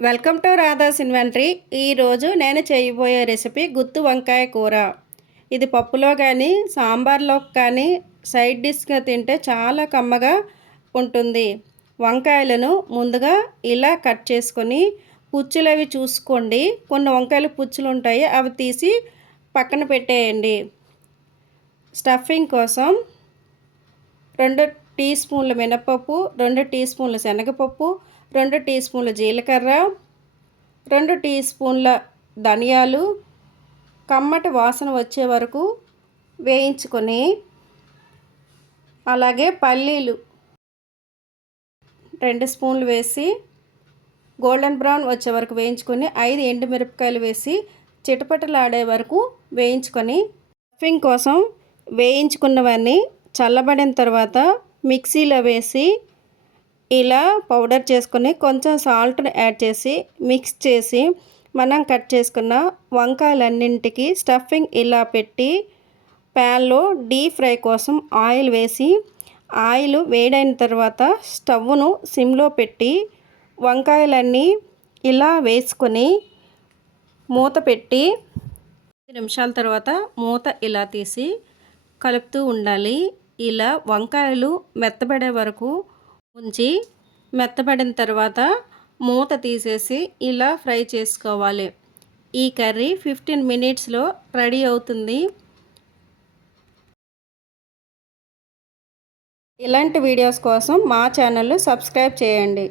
Welcome to Radha's inventory. ఈరోజు నేను చేయబోయే రెసిపీ గుత్తు వంకాయ కూర. ఇది పప్పులో కానీ సాంబార్లో కానీ సైడ్ డిష్గా తింటే చాలా కమ్మగా ఉంటుంది. వంకాయలను ముందుగా ఇలా కట్ చేసుకొని పుచ్చులు అవి చూసుకోండి. కొన్ని వంకాయలు పుచ్చులు ఉంటాయి అవి తీసి పక్కన పెట్టేయండి. స్టఫింగ్ కోసం రెండు టీ స్పూన్ల మినపప్పు రెండు టీ స్పూన్ల శనగపప్పు రెండు టీ స్పూన్ల జీలకర్ర రెండు టీ స్పూన్ల ధనియాలు కమ్మటి వాసన వచ్చే వరకు వేయించుకొని అలాగే పల్లీలు రెండు స్పూన్లు వేసి గోల్డెన్ బ్రౌన్ వచ్చే వరకు వేయించుకొని ఐదు ఎండుమిరపకాయలు వేసి చిటపటలాడే వరకు వేయించుకొని స్టఫింగ్ కోసం వేయించుకున్నవన్నీ చల్లబడిన తర్వాత మిక్సీలో వేసి ఇలా పౌడర్ చేసుకొని కొంచెం సాల్ట్ని యాడ్ చేసి మిక్స్ చేసి మనం కట్ చేసుకున్న వంకాయలన్నింటికి స్టఫింగ్ ఇలా పెట్టి ప్యాన్లో డీప్ ఫ్రై కోసం ఆయిల్ వేసి ఆయిల్ వేడైన తర్వాత స్టవ్ను సిమ్లో పెట్టి వంకాయలన్నీ ఇలా వేసుకొని మూత పెట్టి నిమిషాల తర్వాత మూత ఇలా తీసి కలుపుతూ ఉండాలి. ఇలా వంకాయలు మెత్తబడే వరకు ఉంచి మెత్తబడిన తర్వాత మూత తీసేసి ఇలా ఫ్రై చేసుకోవాలి. ఈ కర్రీ ఫిఫ్టీన్ మినిట్స్లో రెడీ అవుతుంది. ఇలాంటి వీడియోస్ కోసం మా ఛానల్ సబ్స్క్రైబ్ చేయండి.